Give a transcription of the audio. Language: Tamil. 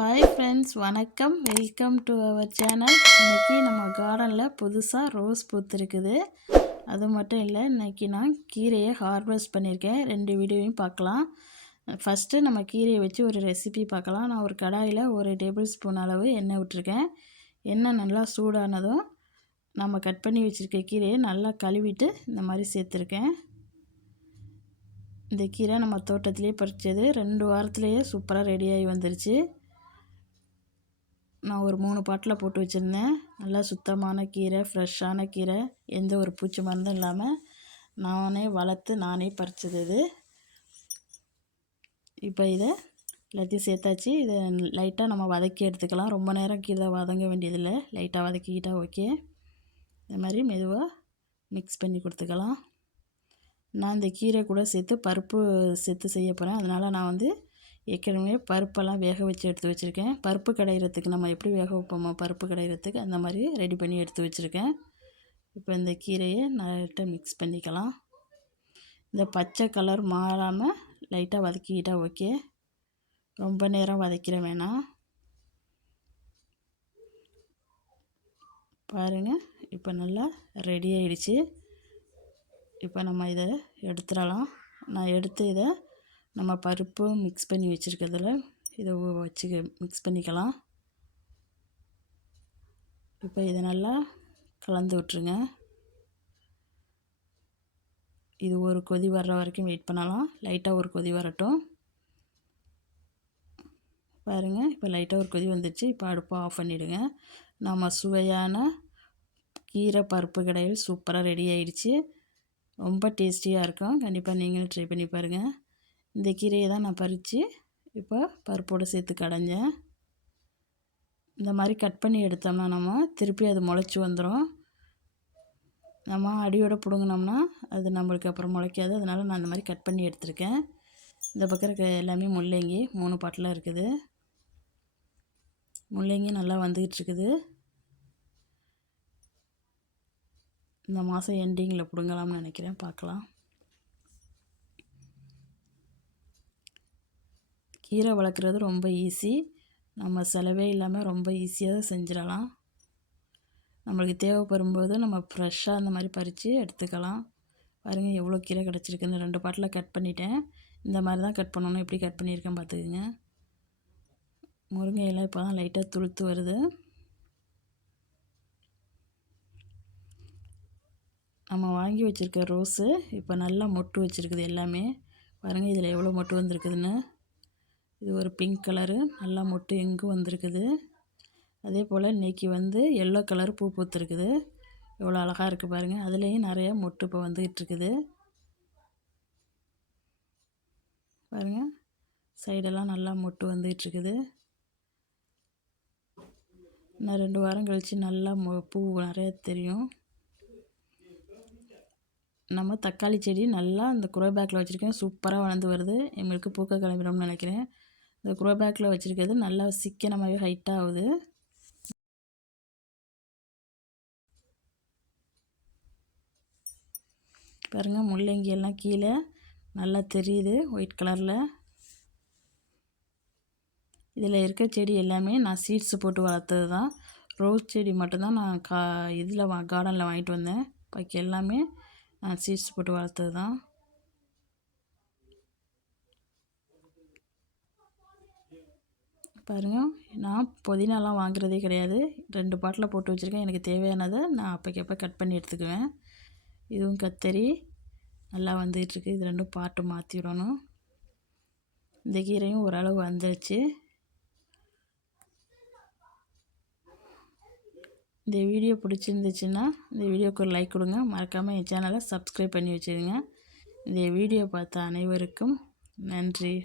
ஹாய் ஃப்ரெண்ட்ஸ், வணக்கம். Welcome to our channel. இன்றைக்கி நம்ம கார்டனில் புதுசாக ரோஸ் பூத்துருக்குது. அது மட்டும் இல்லை, இன்றைக்கி நான் கீரையை ஹார்வெஸ்ட் பண்ணியிருக்கேன். 2 வீடியோவையும் பார்க்கலாம். ஃபஸ்ட்டு நம்ம கீரையை வச்சு ஒரு ரெசிபி பார்க்கலாம். நான் ஒரு கடாயில் 1 டேபிள் ஸ்பூன் அளவு எண்ணெய் விட்டுருக்கேன். எண்ணெய் நல்லா சூடானதும் நம்ம கட் பண்ணி வச்சுருக்க கீரையை நல்லா கழுவிட்டு இந்த மாதிரி சேர்த்துருக்கேன். இந்த கீரை நம்ம தோட்டத்திலே பறித்தது. 2 வாரத்துலேயே சூப்பராக ரெடியாகி வந்துருச்சு. நான் ஒரு 3 பாட்டில் போட்டு வச்சுருந்தேன். நல்லா சுத்தமான கீரை, ஃப்ரெஷ்ஷான கீரை, எந்த ஒரு பூச்சி மருந்தும் இல்லாமல் நானே வளர்த்து நானே பறித்தது இது. இப்போ இதை எல்லாத்தையும் சேர்த்தாச்சு. இதை லைட்டாக நம்ம வதக்கி எடுத்துக்கலாம். ரொம்ப நேரம் கீரை வதங்க வேண்டியதில்லை, லைட்டாக வதக்கிக்கிட்டால் ஓகே. இந்த மாதிரி மெதுவாக மிக்ஸ் பண்ணி கொடுத்துக்கலாம். நான் இந்த கீரை கூட சேர்த்து பருப்பு சேர்த்து செய்ய போகிறேன். அதனால் நான் ஏற்கனவே பருப்பெல்லாம் வேக வச்சு எடுத்து வச்சுருக்கேன். பருப்பு கடையிறதுக்கு நம்ம எப்படி வேக வைப்போமோ பருப்பு கடையிறதுக்கு அந்த மாதிரி ரெடி பண்ணி எடுத்து வச்சுருக்கேன். இப்போ இந்த கீரையை லைட்டாக மிக்ஸ் பண்ணிக்கலாம். இந்த பச்சை கலர் மாறாமல் லைட்டாக வதக்கிக்கிட்டால் ஓகே. ரொம்ப நேரம் வதக்கிட வேணாம். பாருங்கள், இப்போ நல்லா ரெடி ஆகிடுச்சு. இப்போ நம்ம இதை எடுத்துடலாம். நான் எடுத்து இதை நம்ம பருப்பு மிக்ஸ் பண்ணி வச்சுருக்கிறதுல இதை வச்சு மிக்ஸ் பண்ணிக்கலாம். இப்போ இதை நல்லா கலந்து விட்ருங்க. இது ஒரு கொதி வர்ற வரைக்கும் வெயிட் பண்ணலாம். லைட்டாக ஒரு கொதி வரட்டும். பாருங்கள், இப்போ லைட்டாக ஒரு கொதி வந்துடுச்சு. இப்போ அடுப்பை ஆஃப் பண்ணிவிடுங்க. நம்ம சுவையான கீரை பருப்பு கடையில் சூப்பராக ரெடி ஆகிடுச்சு. ரொம்ப டேஸ்டியாக இருக்கும். கண்டிப்பாக நீங்களும் ட்ரை பண்ணி பாருங்கள். இந்த கீரையை தான் நான் பறித்து இப்போ பருப்போடு சேர்த்து கடைஞ்சேன். இந்த மாதிரி கட் பண்ணி எடுத்தோம்னா நம்ம திருப்பி அது முளைச்சி வந்துடும். நம்ம அடியோடு பிடுங்கினோம்னா அது நம்மளுக்கு அப்புறம் முளைக்காது. அதனால் நான் இந்த மாதிரி கட் பண்ணி எடுத்திருக்கேன். இந்த பக்கம் இருக்க எல்லாமே முள்ளங்கி 3 பாட்டில் இருக்குது. முள்ளங்கி நல்லா வந்துக்கிட்டு இருக்குது. இந்த மாதம் எண்டிங்கில் பிடுங்கலாம்னு நினைக்கிறேன். பார்க்கலாம். கீரை வளர்க்குறது ரொம்ப ஈஸி. நம்ம செலவே இல்லாமல் ரொம்ப ஈஸியாக செஞ்சிடலாம். நம்மளுக்கு தேவைப்படும்போது நம்ம ஃப்ரெஷ்ஷாக அந்த மாதிரி பறித்து எடுத்துக்கலாம். பாருங்கள், எவ்வளோ கீரை கிடச்சிருக்குன்னு 2 பாட்டில் கட் பண்ணிட்டேன். இந்த மாதிரி தான் கட் பண்ணணும். எப்படி கட் பண்ணியிருக்கேன் பார்த்துக்குங்க. முருங்கை இலை இப்போ தான் லைட்டாக துளுத்து வருது. நம்ம வாங்கி வச்சுருக்க ரோஸு இப்போ நல்லா மொட்டு வச்சுருக்குது எல்லாமே. பாருங்கள், இதில் எவ்வளோ மொட்டு வந்திருக்குதுன்னு. இது ஒரு பிங்க் கலரு, நல்லா மொட்டு எங்கும் வந்திருக்குது. அதே போல் இன்றைக்கி எல்லோ கலர் பூ பூத்துருக்குது. எவ்வளோ அழகாக இருக்குது பாருங்கள். அதுலேயும் நிறையா மொட்டு இப்போ வந்துக்கிட்டு இருக்குது. பாருங்கள், சைடெல்லாம் நல்லா மொட்டு வந்துக்கிட்டுருக்குது. இன்னும் 2 வாரம் கழித்து நல்லா பூ நிறைய தெரியும். நம்ம தக்காளி செடி நல்லா இந்த குரோ பேக்கில் வச்சுருக்கேன். சூப்பராக வளர்ந்து வருது. எங்களுக்கு பூக்க கிளம்பிடும்னு நினைக்கிறேன். இந்த குரோ பேக்கில் வச்சுருக்கிறது நல்லா சிக்கனமாகவே ஹைட்டாக ஆகுது. பாருங்கள், முள்ளங்கி எல்லாம் கீழே நல்லா தெரியுது ஒயிட் கலரில். இதில் இருக்க செடி எல்லாமே நான் சீட்ஸு போட்டு வளர்த்தது தான். ரோஸ் செடி மட்டும்தான் நான் இதில் கார்டனில் வாங்கிட்டு வந்தேன். பாக்கி எல்லாமே நான் சீட்ஸ் போட்டு வளர்த்தது தான். பாருங்கள், நான் புதினாலாம் வாங்குறதே கிடையாது. 2 பாட்டில் போட்டு வச்சுருக்கேன். எனக்கு தேவையானதை நான் அப்போக்கப்போ கட் பண்ணி எடுத்துக்குவேன். இதுவும் கத்தரி நல்லா வந்துகிட்ருக்கு. இது 2 பாட்டு மாற்றி விடணும். இந்த கீரையும் ஓரளவு வந்துருச்சு. இந்த வீடியோ பிடிச்சிருந்துச்சுன்னா இந்த வீடியோக்கு ஒரு லைக் கொடுங்க. மறக்காமல் என் சேனலை சப்ஸ்கிரைப் பண்ணி வச்சுருங்க. இந்த வீடியோ பார்த்த அனைவருக்கும் நன்றி.